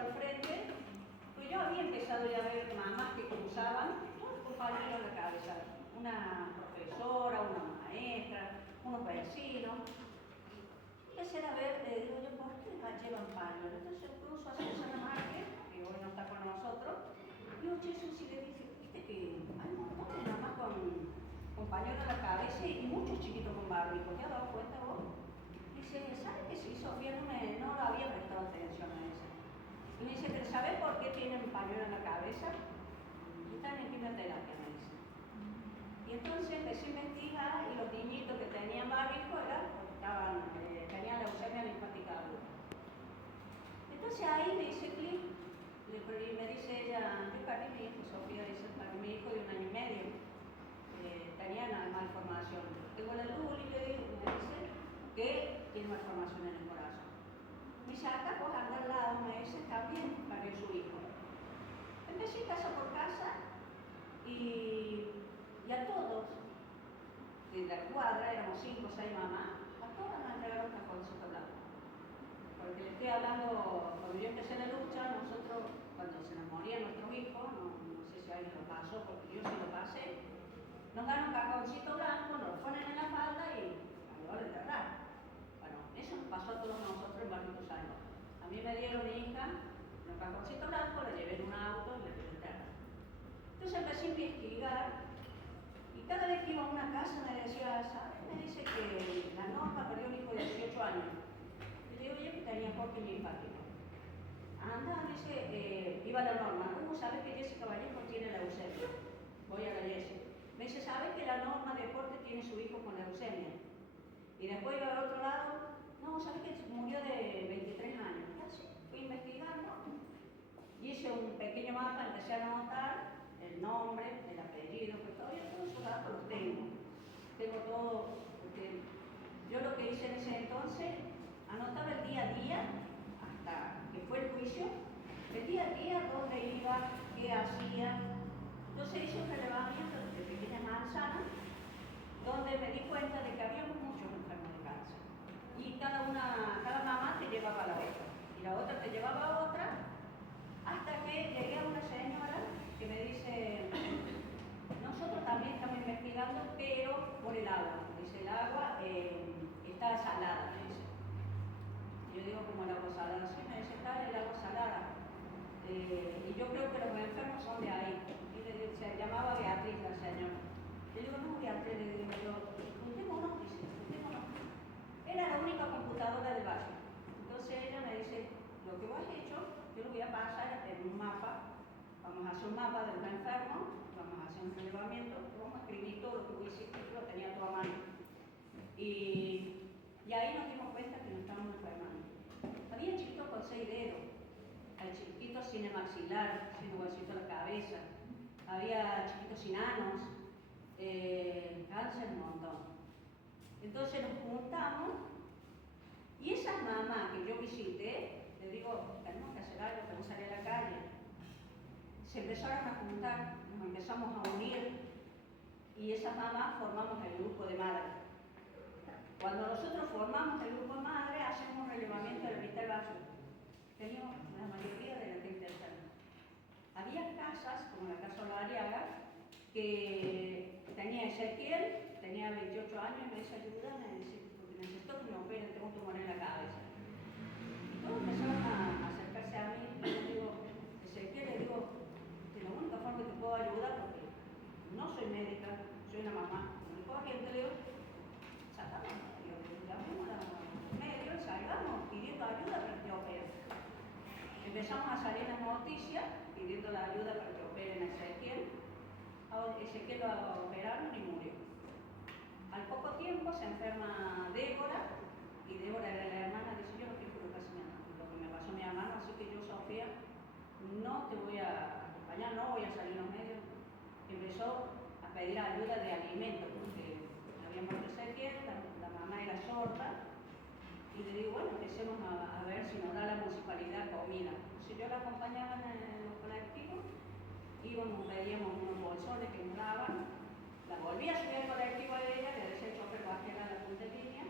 al frente, pues yo había empezado ya a ver mamás que cruzaban, todos con pañuelo en la cabeza, una profesora, una maestra, unos vecinos. Empecé a ver, digo yo, ¿por qué llevan pañuelo? Entonces cruzo a Susana Márquez, que hoy no está con nosotros, y digo, che, Susi, le dije, viste que hay un montón de mamás con pañuelo en la cabeza y muchos chiquitos con barbijo, ¿te has dado cuenta vos? Dice, ¿sabes que sí, Sofía? No había prestado atención a eso. Y me dice, ¿pero sabes por qué tienen pañuelo en la cabeza? Y están en quimioterapia, me dice. Y entonces empecé a investigar y los niñitos que tenían barbijo tenían leucemia linfática aguda. Entonces ahí me dice clic, y me dice ella, yo perdí mi hijo, Sofía dice, perdí mi hijo de 1 año y medio, tenía una malformación. Tengo la luz y le digo, me dice que tiene malformación en el corazón. Me dice, acá vos andar al lado, me dice, también perdió su hijo. Empecé casa por casa y a todos, de la cuadra, éramos 5 o 6 mamás, a todas nos entregaron un cajoncito blanco. Porque le estoy hablando, cuando yo empecé la lucha, nosotros, cuando se nos morían nuestros hijos, no sé si alguien lo pasó, porque yo sí lo pasé, nos dan un cajoncito blanco, nos lo ponen en la falda y a lo enterrar. Bueno, eso nos pasó a todos nosotros en Barrio Tuzano. A mí me dieron mi hija un cajoncito blanco, la llevé en un auto y la llevé a enterrar. Entonces empecé a investigar y cada vez que iba a una casa me decía, ¿sabes? Me dice que la Norma perdió un hijo de 18 años. Y le digo, oye, que tenía corte linfático. Anda, dice, iba la Norma, ¿cómo sabes que Jessica Vallejo tiene leucemia? Voy a la Jessica. Me dice, ¿sabes que la Norma Deporte tiene su hijo con leucemia? Y después iba al otro lado, no, ¿sabes que murió de 23 años? Y así, fui investigando. Hice un pequeño mapa, empecé a anotar el nombre, el apellido, que todavía todos esos datos los tengo. Tengo todo, porque yo lo que hice en ese entonces, anotaba el día a día, hasta que fue el juicio, el día a día, dónde iba, qué hacía. Entonces hice un relevamiento de pequeñas manzanas, donde me di cuenta de que habíamos muchos enfermos de cáncer. Y cada mamá te llevaba a la otra, y la otra te llevaba a otra, hasta que llegué a una señora que me dice, nosotros también estamos investigando, pero por el agua. Dice, el agua está salada, me dice. Y yo digo, ¿cómo el agua salada? Sí, me dice, está el agua salada. Y yo creo que los enfermos son de ahí. Y se llamaba Beatriz la señora. Yo digo, no, Beatriz, le digo yo, juntémonos, dice, juntémonos. Era la única computadora del barrio. Entonces ella me dice, lo que vos has hecho, yo lo voy a pasar en un mapa. Vamos a hacer un mapa del enfermo, vamos a hacer un relevamiento, vamos a escribir todo lo que vos hiciste, yo lo tenía todo a mano. Y ahí nos dimos cuenta que nos estábamos enfermando. Había chiquitos con 6 dedos, hay chiquitos sin el maxilar, sin huesito en la cabeza, había chiquitos sin anos, cáncer un montón. Entonces nos juntamos y esas mamás que yo visité, les digo, tenemos que hacer algo, tenemos que salir a la calle. Se empezaron a juntar, nos empezamos a unir y esas mamás formamos el grupo de madres. Cuando nosotros formamos el grupo de madres, hacemos un relevamiento del Hospital Valle. Teníamos la mayoría de la gente enferma. Había casas, como la casa Olariaga, que tenía Ezequiel, tenía 28 años, y me dice, ayúdame, porque necesito que me operen, tengo un tumor en la cabeza. Y todos empezaron a acercarse a mí, y yo digo, Ezequiel, le digo, de la única forma que te puedo ayudar, porque no soy médica, soy una mamá, me dijo, alguien te digo, salgamos, llamemos a los medios, salgamos pidiendo ayuda para que te operen. Empezamos a salir en las noticias pidiendo la ayuda para que operen a Ezequiel. A Ezequiel lo operaron y murió. Al poco tiempo se enferma Débora, y Débora era la hermana, dice, yo no quiero que lo que me pasó a mi hermano, así que yo, Sofía, no te voy a acompañar, no voy a salir en los medios. Empezó a pedir ayuda de alimentos, porque había muerto Ezequiel, la mamá era sorda, y le digo, bueno, empecemos a ver si nos da la municipalidad comida. Si yo la acompañaba en los colectivos, íbamos, pedíamos unos bolsones que nos daban, la volví a subir al colectivo de ella, le decía el chofer bajera a la punta de línea,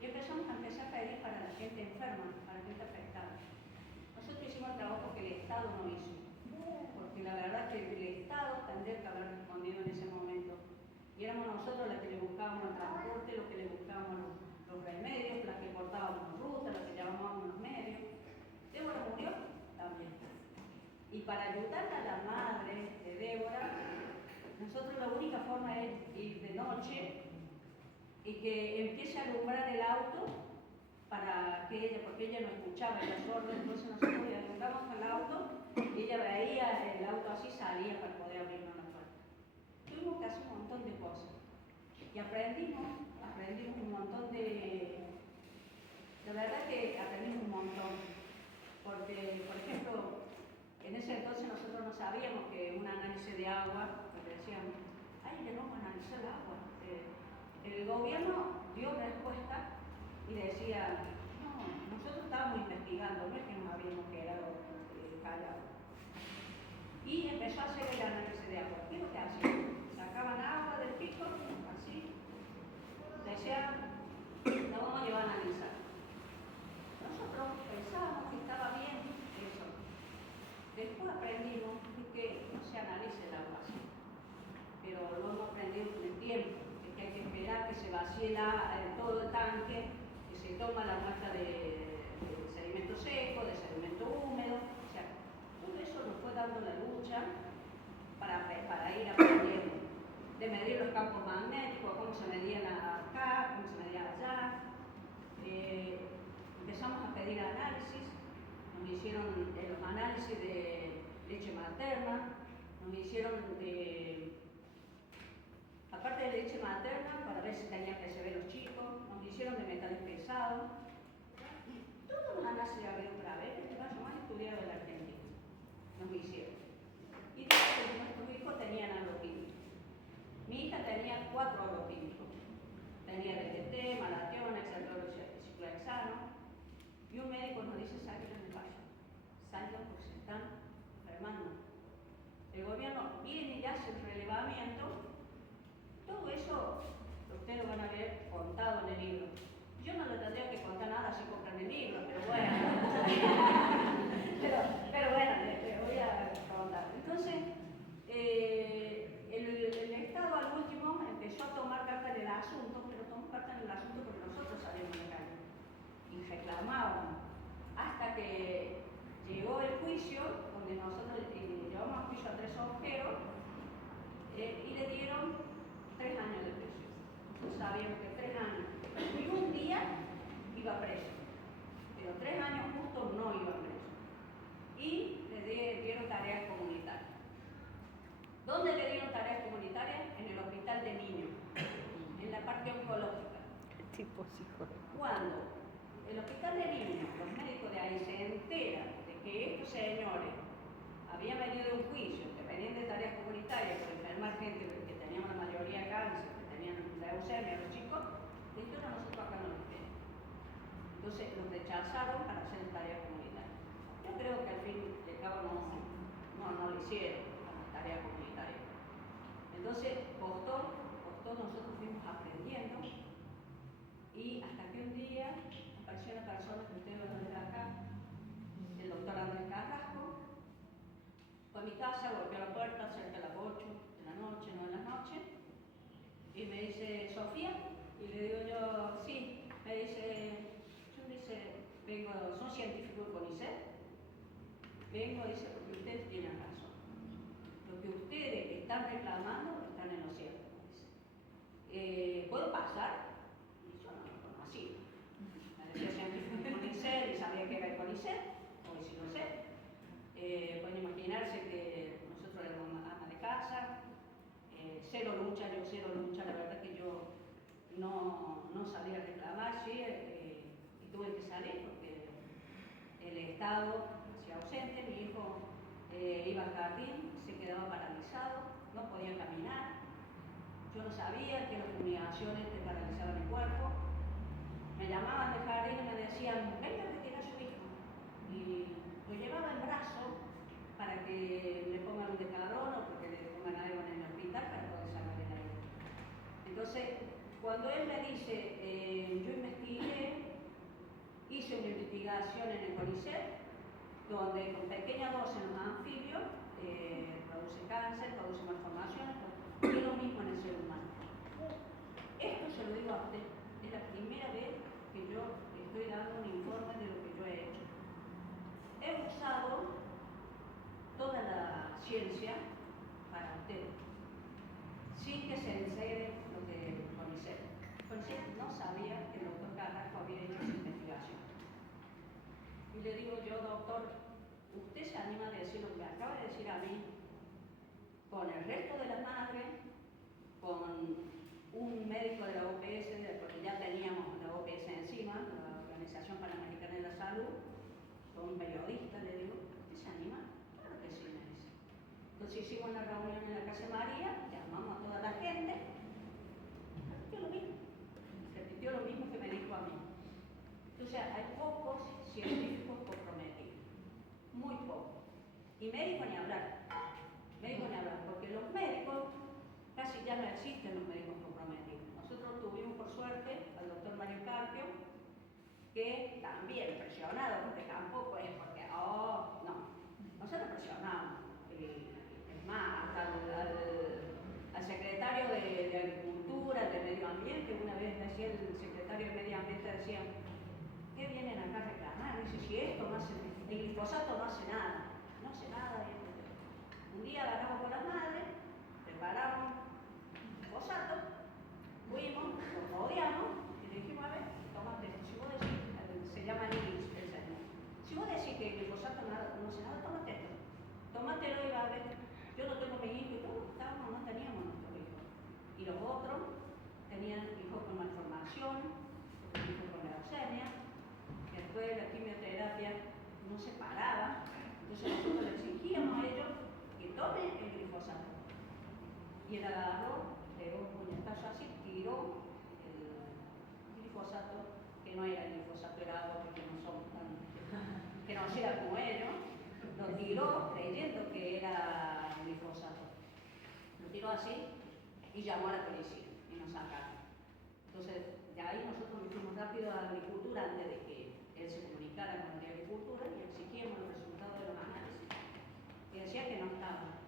y empezamos a empezar a pedir para la gente enferma, para la gente afectada. Nosotros hicimos el trabajo Estado no hizo. Porque la verdad que el Estado tendría que haber respondido en ese momento. Y éramos nosotros las que le buscábamos el transporte, los que le buscábamos los remedios, las que cortábamos rutas, las que llevábamos los medios. Débora murió también. Y para ayudar a la madre de Débora, nosotros la única forma es ir de noche y que empiece a alumbrar el auto para que ella, porque ella no escuchaba, era sorda, entonces nosotros le alumbramos el auto y ella veía el auto así, salía para poder abrirnos la puerta. Tuvimos que hacer un montón de cosas y aprendimos un montón de... La verdad que aprendimos un montón, porque, por ejemplo, en ese entonces nosotros no sabíamos que un análisis de agua, porque decíamos, ay, le vamos a analizar el agua. El gobierno dio respuesta y decía, no, nosotros estábamos investigando, no es que nos habíamos quedado callados. Y empezó a hacer el análisis de agua. ¿Qué es lo que hacían? Sacaban agua del pico, así, decían, la vamos a llevar a analizar. Nosotros pensábamos que estaba bien eso. Después aprendimos que no se analice el agua así, pero lo hemos aprendido con el tiempo, que hay que esperar que se vacíe todo el tanque, que se toma la muestra de sedimento seco, de sedimento húmedo, o sea, todo eso nos fue dando la lucha para ir aprendiendo, de medir los campos magnéticos, cómo se medían acá, cómo se medían allá. Empezamos a pedir análisis, nos hicieron los análisis de leche materna, nos hicieron aparte de leche materna, para ver si tenían PCB los chicos, nos hicieron de metales pesados, y todos los análisis de habido para ver, el caso más estudiado de la Argentina, nos hicieron. Y dice que nuestros hijos tenían agroquímicos. Mi hija tenía 4 agroquímicos. Tenía DDT, malatión, ciclohexano. Y un médico nos dice, salgan de valle, salgan porque se están enfermando. El gobierno viene y hace el relevamiento. Todo eso ustedes lo van a ver contado en el libro. Yo no le tendría que contar nada si compran el libro, pero bueno. pero bueno, les voy a contar. Entonces, el Estado al último empezó a tomar carta en el asunto, pero tomó carta en el asunto porque nosotros salimos de calle y reclamábamos. Hasta que llegó el juicio, donde nosotros llevamos a juicio a 3 ojeros y le dieron 3 años de prisión. Nosotros sabíamos que 3 años y un día iba preso, pero 3 años justo no iba preso. Y le dieron tareas comunitarias. ¿Dónde le dieron tareas comunitarias? En el hospital de niños, en la parte oncológica. Cuando el hospital de niños, los médicos de ahí se enteran de que estos señores habían venido de un juicio, que venían de tareas comunitarias por enfermar gente que teníamos la mayoría cáncer, que tenían leucemia, los chicos, dijeron a nosotros acá no nos quieren. Entonces los rechazaron para hacer tareas comunitarias. Yo creo que al fin y al cabo no lo hicieron las tareas comunitarias. Entonces costó, nosotros fuimos aprendiendo y hasta que un día apareció una persona que ustedes van a ver acá, el doctor Andrés Carrasco, fue a mi casa, golpeó la puerta cerca de las 8 de la noche, 9 de la noche, y me dice, Sofía, y le digo yo, sí, me dice, vengo, son científicos de CONICET, vengo, dice, porque ustedes tienen razón. Lo que ustedes están reclamando están en lo cierto, dice. ¿Puedo pasar? Y yo no lo conocía. Me decía científico de CONICET y sabía que era el CONICET, hoy sí lo sé. Pueden imaginarse que nosotros éramos ama de casa, cero lucha, la verdad que yo no sabía reclamar, sí, y tuve que salir porque el Estado hacía ausente, mi hijo iba al jardín, se quedaba paralizado, no podía caminar, yo no sabía que las fumigaciones te paralizaban el cuerpo, me llamaban del jardín y me decían, venga a retirar a su hijo, y lo llevaba en brazo para que le pongan un decadrón o porque le pongan algo en el hospital para poder sacar el aire. Entonces, cuando él me dice, yo investigué, hice una investigación en el CONICET, donde con pequeña dosis en los anfibios produce cáncer, produce malformaciones, y es lo mismo en el ser humano. Esto se lo digo a usted, es la primera vez que yo estoy dando un informe de lo que yo he hecho. He usado toda la ciencia para usted, sin que se entere lo que CONICET. CONICET no sabía que el doctor Carrasco había hecho esa investigación. Y le digo yo, doctor, ¿usted se anima a decir lo que me acaba de decir a mí con el resto de las madres, con un médico de la OPS, porque ya teníamos la OPS encima, la Organización Panamericana de la Salud, con un periodista, le digo, ¿usted se anima? Claro que sí, me dice. Entonces hicimos una reunión en la Casa María, llamamos a toda la gente, repitió lo mismo que me dijo a mí. Entonces hay pocos científicos comprometidos, muy pocos. Y médicos ni hablar, porque los médicos casi ya no existen, los médicos comprometidos. Nosotros tuvimos por suerte al doctor Mario Carpio, que también presionado, porque tampoco es porque, no, nosotros presionamos. Es más, hasta al secretario de Agricultura, de Medio Ambiente, una vez decía el secretario de Medio Ambiente, decía, ¿qué vienen acá a reclamar? Dice, si esto no hace, el glifosato no hace nada. No hace nada. Un día agarramos con las madres, preparamos glifosato, fuimos, lo rodeamos y le dijimos, a ver, tomate, si vos decís, se llama Nilis, el señor. Si vos decís que el glifosato no hace nada, tomate esto. Tómatelo y va a ver. Yo no tengo mi hijo y todos no teníamos nuestro hijo. Y los otros tenían hijos con malformación, hijos con leucemia. Después la quimioterapia no se paraba, entonces nosotros le exigíamos a ellos que tomen el glifosato. Y él agarró, pegó un puñetazo así, tiró el glifosato, que no era el glifosato, era agua, porque no somos tan, que no era como ellos, lo tiró creyendo que era glifosato. Lo tiró así y llamó a la policía y nos sacaron. Entonces, de ahí nosotros nos fuimos rápido a la agricultura antes de que él se comunicara con la agricultura y exigíamos los resultados de los análisis. Y decía que no estaban.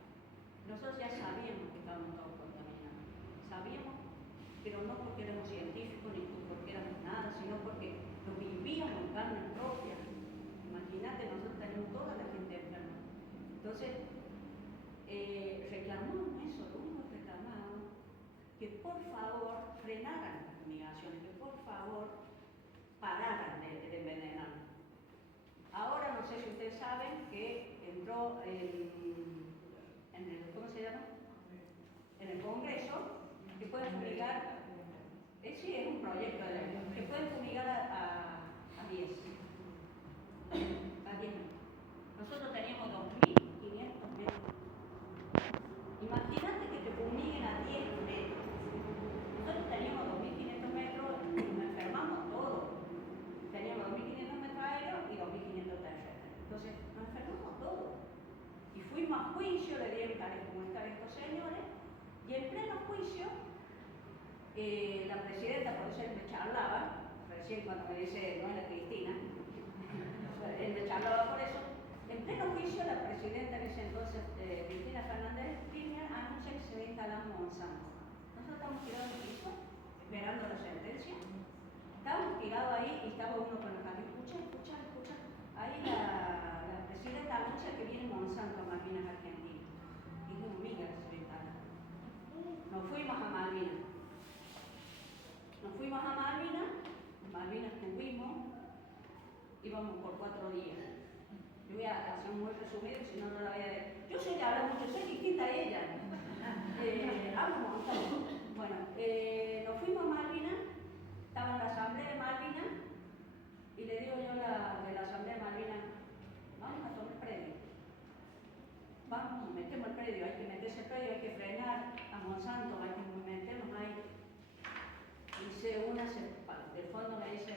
Nosotros ya sabíamos que estábamos todos contaminados. Sabíamos, pero no porque éramos científicos ni porque éramos nada, sino porque lo vivíamos en carne propia. Imagínate, nosotros tenemos toda la gente enferma. Entonces, reclamamos eso, lo único que reclamamos, que por favor frenaran las fumigaciones, que por favor pararan de envenenar. Ahora no sé si ustedes saben que entró ¿cómo se llama? En el Congreso, que pueden fumigar, sí, es un proyecto de ley, que pueden fumigar a 10. A 10. Nosotros teníamos 2.500 metros. Imagínate que te fumiguen a 10 metros. Nosotros teníamos 2.500 metros y nos enfermamos todos. Teníamos 2.500 metros aéreos y 2.500 terrestres. Entonces, nos enfermamos todos. Y fuimos a juicio, le dieron tales como están estos señores, y en pleno juicio, la presidenta, por eso él me charlaba, recién cuando me dice, no era Cristina, él me charlaba por eso, en pleno juicio la presidenta en ese entonces, Cristina Fernández Kirchner, anuncia que se va a instalar Monsanto. Nosotros estamos tirados en el piso, esperando la sentencia. Estábamos tirados ahí y estaba uno con la cabeza, escucha. Ahí la presidenta anuncia que viene Monsanto a Malvinas, Argentina. Y es hormiga que se va a instalar. Nos fuimos a Malvinas. Malvinas tuvimos, íbamos por 4 días. Yo voy a hacer muy resumido, si no, no la voy a ver. Yo soy de hablar mucho, soy distinta a ella. Hablo un montón. Bueno, nos fuimos a Malvinas, estaba en la asamblea de Malvinas, y le digo yo de la asamblea de Malvinas, vamos a tomar el predio. Vamos, metemos el predio, hay que meterse el predio, hay que frenar a Monsanto, hay que meternos ahí. Dice una, del fondo me dice,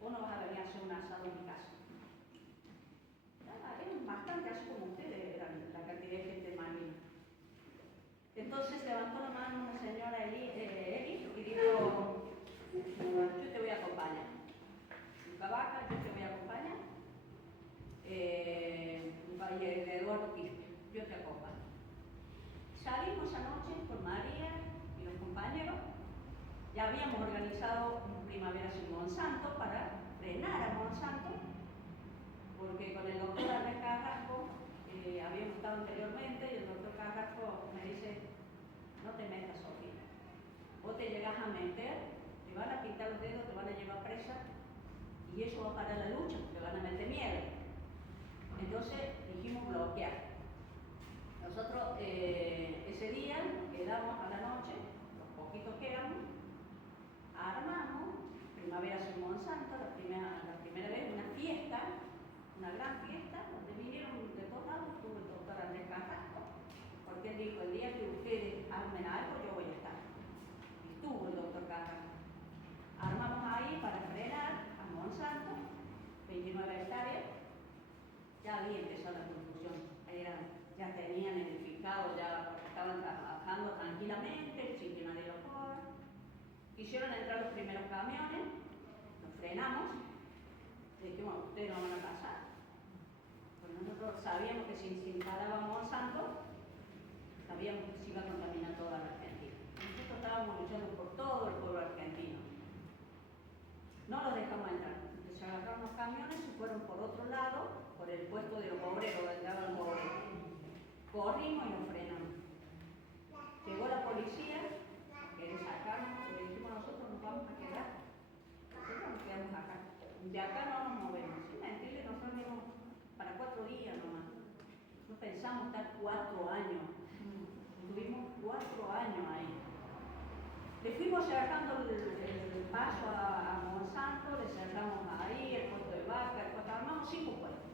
vos no vas a venir a hacer un asado en mi casa. Eran bastante así como ustedes, eran la cantidad de gente de Malvinas. Entonces levantó la mano una señora Eli y dijo, yo te voy a acompañar. Vaca, yo te voy a acompañar. Ya habíamos organizado un Primavera sin Monsanto para frenar a Monsanto, porque con el doctor Andrés Carrasco habíamos estado anteriormente y el doctor Carrasco me dice: no te metas, Sofía, vos te llegás a meter, te van a pintar los dedos, te van a llevar presa y eso va a parar la lucha, te van a meter miedo. Entonces dijimos bloquear. Nosotros ese día nos quedamos a la noche, los poquitos que éramos, armamos Primavera sin Monsanto, la primera vez una fiesta, una gran fiesta, donde vinieron de todos lados, estuvo el doctor Andrés Carrasco, porque él dijo: el día que ustedes armen algo, yo voy a estar. Y estuvo el doctor Carrasco. Armamos ahí para frenar a Monsanto, 29 hectáreas, ya había empezado la construcción, ya tenían edificado, ya estaban trabajando tranquilamente, sin que nadie los joda. Quisieron entrar los primeros camiones, los frenamos, dijimos: ustedes no van a pasar. Pues nosotros sabíamos que si paraba Monsanto, sabíamos que se iba a contaminar toda la Argentina. Nosotros estábamos luchando por todo el pueblo argentino. No los dejamos entrar. Se agarraron los camiones y fueron por otro lado, por el puesto de los obreros, donde estaban los obreros. Corrimos y los frenamos. Llegó la policía, quería sacarnos, y le dijimos: nosotros nos vamos a quedar. Nosotros nos quedamos acá. De acá no nos movemos. Sin mentirle, nosotros vimos para 4 días nomás. No pensamos estar 4 años. Estuvimos 4 años ahí. Le fuimos cerrando el paso a Monsanto, le cerramos ahí, el puerto de Vaca, armamos 5 puertos.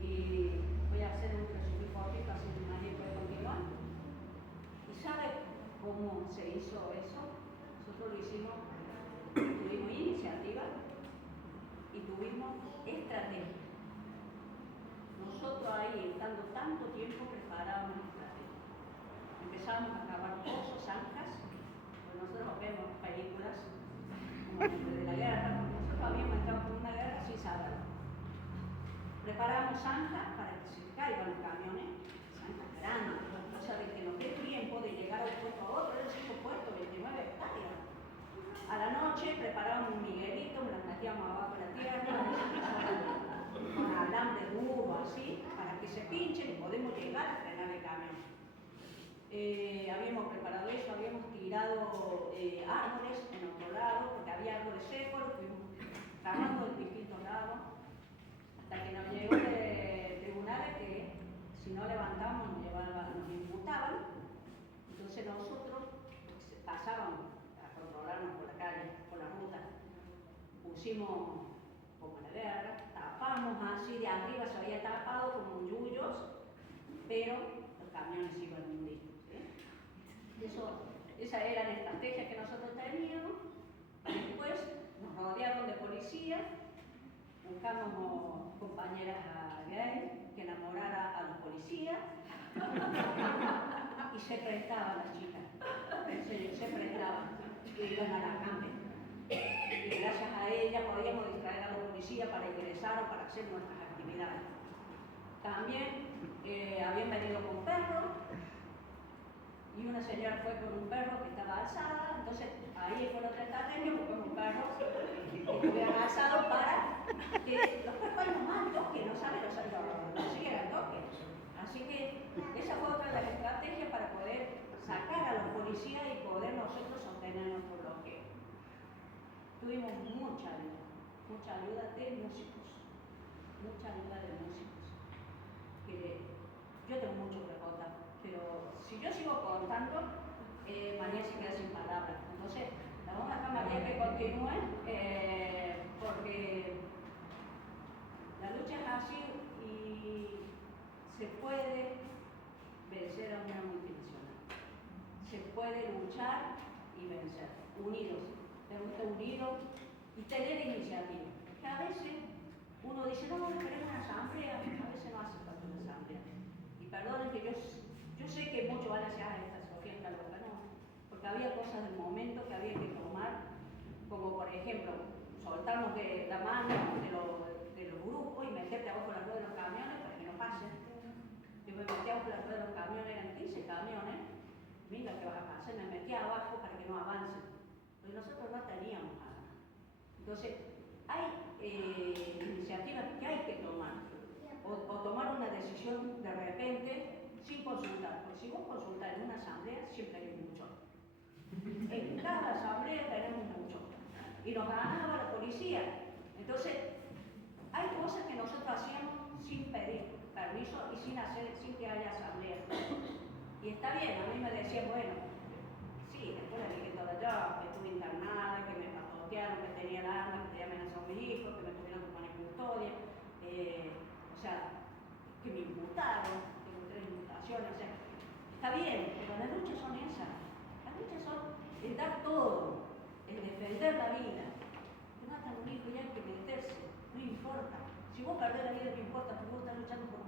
Y voy a hacer un resumen cortito, así que nadie puede continuar. ¿Y sabe cómo se hizo eso? Nosotros lo hicimos, tuvimos iniciativa y tuvimos estrategia. Nosotros ahí, estando tanto tiempo, preparábamos estrategia. Empezamos a cavar pozos, zanjas, pues nosotros vemos películas como de la guerra, porque nosotros habíamos entrado por una guerra sin saberlo. Preparamos zanjas para que se caigan los camiones, zanjas grandes, o sea, de que nos dé tiempo de llegar de un puesto a otro, eran 5 puestos, 29 hectáreas. A la noche preparábamos un miguelito, nos metíamos abajo de la tierra, con alambre duro, así, para que se pinchen y podemos llegar a frenar el camión. Habíamos preparado eso, habíamos tirado árboles en otro lado, porque había árboles secos, los fuimos trabajando en distintos lados, hasta que nos llegó de tribunales que si no levantamos nos imputaban. Entonces nosotros pasábamos a controlarnos por la calle, por la ruta, pusimos como en la guerra, tapamos así, de arriba se había tapado como yuyos, pero los camiones iban hundidos. Esa era la estrategia que nosotros teníamos. Después nos rodearon de policía, buscamos compañeras gay que enamorara a los policías y se prestaban las chicas, se prestaban, y iban a la campe. Y gracias a ella podíamos distraer a los policías para ingresar o para hacer nuestras actividades. También habían venido con perros, y una señora fue con un perro que estaba alzada, entonces ahí fue otra estrategia, buscamos un perro que estuviera alzado para que los perros hay humanos que no saben, lo siguen al toque. Así que esa fue otra de las estrategias para poder sacar a los policías y poder nosotros sostener nuestro bloqueo. Tuvimos mucha ayuda de músicos, que yo tengo mucho que contar, pero si yo sigo contando, María se queda sin palabras. Entonces, la vamos a dejar a María que continúe, porque la lucha es así y se puede vencer a una multinacional. Se puede luchar y vencer, unidos. Tenemos que unidos y tener iniciativa. Que a veces uno dice: no, queremos una asamblea, a veces no hace falta una asamblea. Y perdonen que yo sé que muchos van a decir: esta Sofía está loca, no. Porque había cosas del momento que había que tomar, como por ejemplo, soltarnos de la mano de los grupos y meterte abajo las ruedas de los camiones para que no pasen. Yo me metí abajo las ruedas de los camiones, eran 15 camiones. Mira, ¿qué vas a hacer? Me metí abajo para que no avancen. Porque nosotros no teníamos nada. Entonces, hay iniciativas que hay que tomar. O tomar una decisión de repente sin consultar. Porque si vos consultás en una asamblea, siempre hay mucho. En cada asamblea tenemos mucho. Y nos ganaba la policía. Entonces, hay cosas que nosotros hacíamos sin pedir permiso y sin que haya asamblea. Y está bien, a mí me decían, bueno, sí, después le dije todo yo, que estuve internada, que me patotearon, que tenía armas, que tenía amenazado a mis hijos, que me tuvieron que poner custodia, o sea, que me imputaron, tengo 3 imputaciones, o sea, está bien, pero las luchas son esas. Las luchas son el dar todo, el defender la vida. Te matan un hijo y hay que meterse, no importa. Si vos perdés la vida, no importa, porque vos estás luchando por